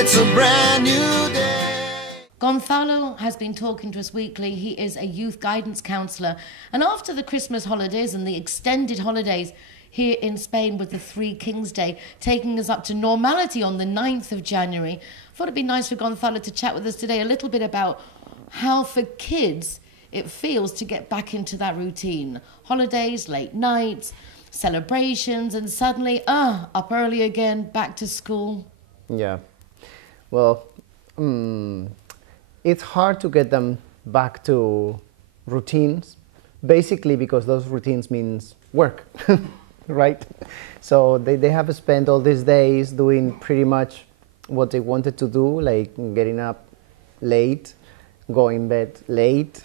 It's a brand new day. Gonzalo has been talking to us weekly. He is a youth guidance counsellor. And after the Christmas holidays and the extended holidays here in Spain with the Three Kings Day, taking us up to normality on the 9th of January, I thought it'd be nice for Gonzalo to chat with us today a little bit about how for kids it feels to get back into that routine. Holidays, late nights, celebrations, and suddenly, up early again, back to school. Yeah. Well, it's hard to get them back to routines, basically because those routines means work, right? So they have spent all these days doing pretty much what they wanted to do, like getting up late, going bed late,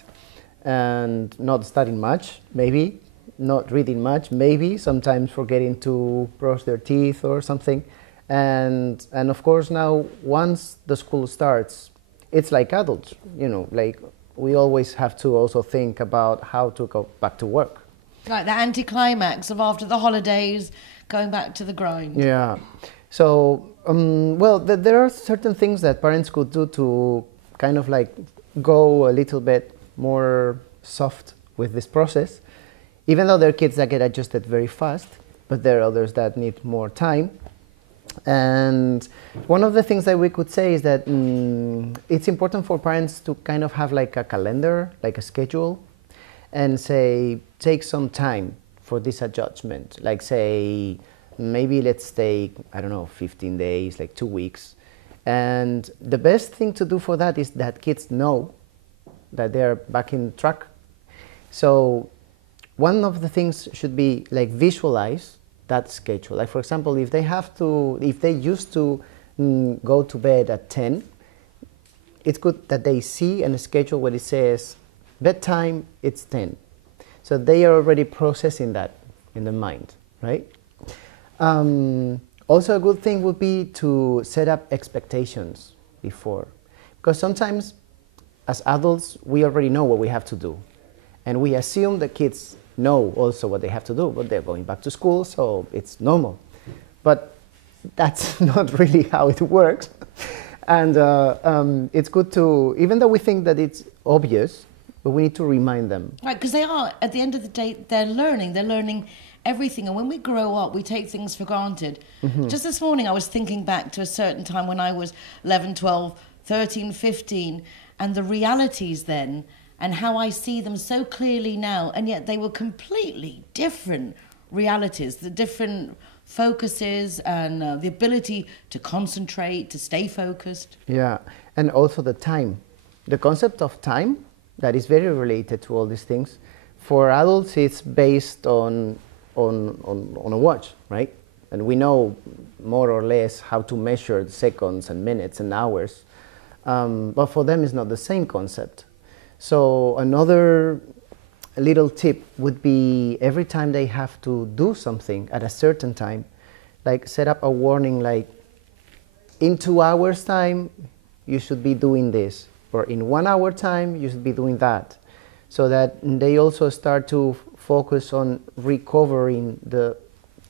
and not studying much, maybe, not reading much, maybe, sometimes forgetting to brush their teeth or something. And of course now, once the school starts, it's like adults, you know, like we always have to also think about how to go back to work. Like the anticlimax of after the holidays, going back to the grind. Yeah. So, well, there are certain things that parents could do to kind of like go a little bit more soft with this process, even though there are kids that get adjusted very fast, but there are others that need more time. And one of the things that we could say is that it's important for parents to kind of have like a calendar, like a schedule, and say, take some time for this adjustment. Like say, maybe let's take, I don't know, 15 days, like 2 weeks. And the best thing to do for that is that kids know that they're back in track. So one of the things should be like visualize that schedule. Like for example, if they used to go to bed at 10, it's good that they see a schedule where it says bedtime, it's 10. So they are already processing that in the mind, right? Also a good thing would be to set up expectations before. Because sometimes as adults, we already know what we have to do. And we assume the kids know also what they have to do, but they're going back to school, so it's normal. But that's not really how it works. And it's good to, even though we think that it's obvious, but we need to remind them. Right, because they are, at the end of the day, they're learning everything. And when we grow up, we take things for granted. Mm-hmm. Just this morning, I was thinking back to a certain time when I was 11, 12, 13, 15, and the realities then, and how I see them so clearly now, and yet they were completely different realities, the different focuses and the ability to concentrate, to stay focused. Yeah, and also the time. The concept of time, that is very related to all these things. For adults, it's based on a watch, right? And we know more or less how to measure seconds and minutes and hours. But for them, it's not the same concept. So another little tip would be every time they have to do something at a certain time, like set up a warning like, in 2 hours time, you should be doing this, or in 1 hour time, you should be doing that. So that they also start to focus on recovering the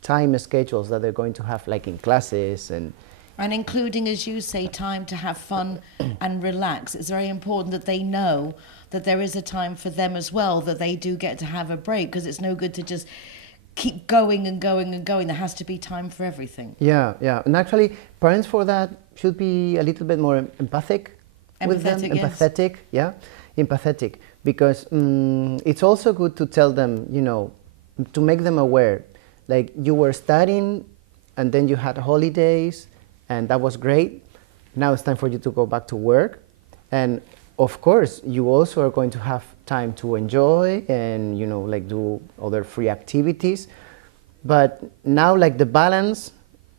time schedules that they're going to have, like in classes and including, as you say, time to have fun and relax. It's very important that they know that there is a time for them as well, that they do get to have a break, because it's no good to just keep going and going and going. There has to be time for everything. Yeah, yeah. And actually, parents for that should be a little bit more empathic with them. Yes. Empathetic, yeah. Empathetic. Because it's also good to tell them, you know, to make them aware. Like, you were studying, and then you had holidays, and that was great. Now it's time for you to go back to work. And of course, you also are going to have time to enjoy and, you know, like do other free activities. But now, like, the balance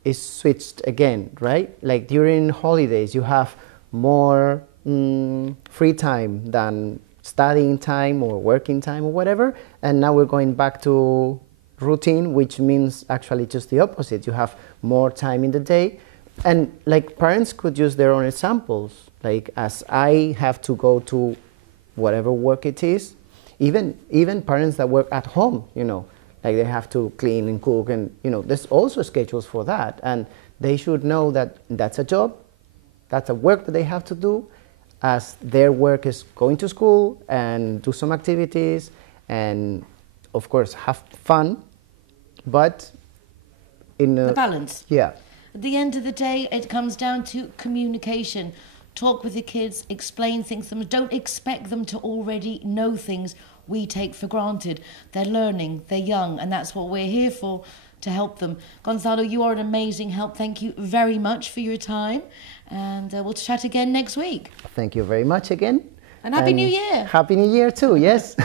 is switched again, right? Like during holidays, you have more free time than studying time or working time or whatever. And now we're going back to routine, which means actually just the opposite. You have more time in the day. And like parents could use their own examples, like as I have to go to whatever work it is, even parents that work at home, you know, like they have to clean and cook, and you know, there's also schedules for that, and they should know that that's a job, That's a work that they have to do, as their work is going to school and do some activities and, of course, have fun, but in a... The balance. Yeah. At the end of the day, it comes down to communication. Talk with the kids, explain things to them. Don't expect them to already know things we take for granted. They're learning, they're young, and that's what we're here for, to help them. Gonzalo, you are an amazing help. Thank you very much for your time, and we'll chat again next week. Thank you very much again. And Happy New Year. Happy New Year too, yes.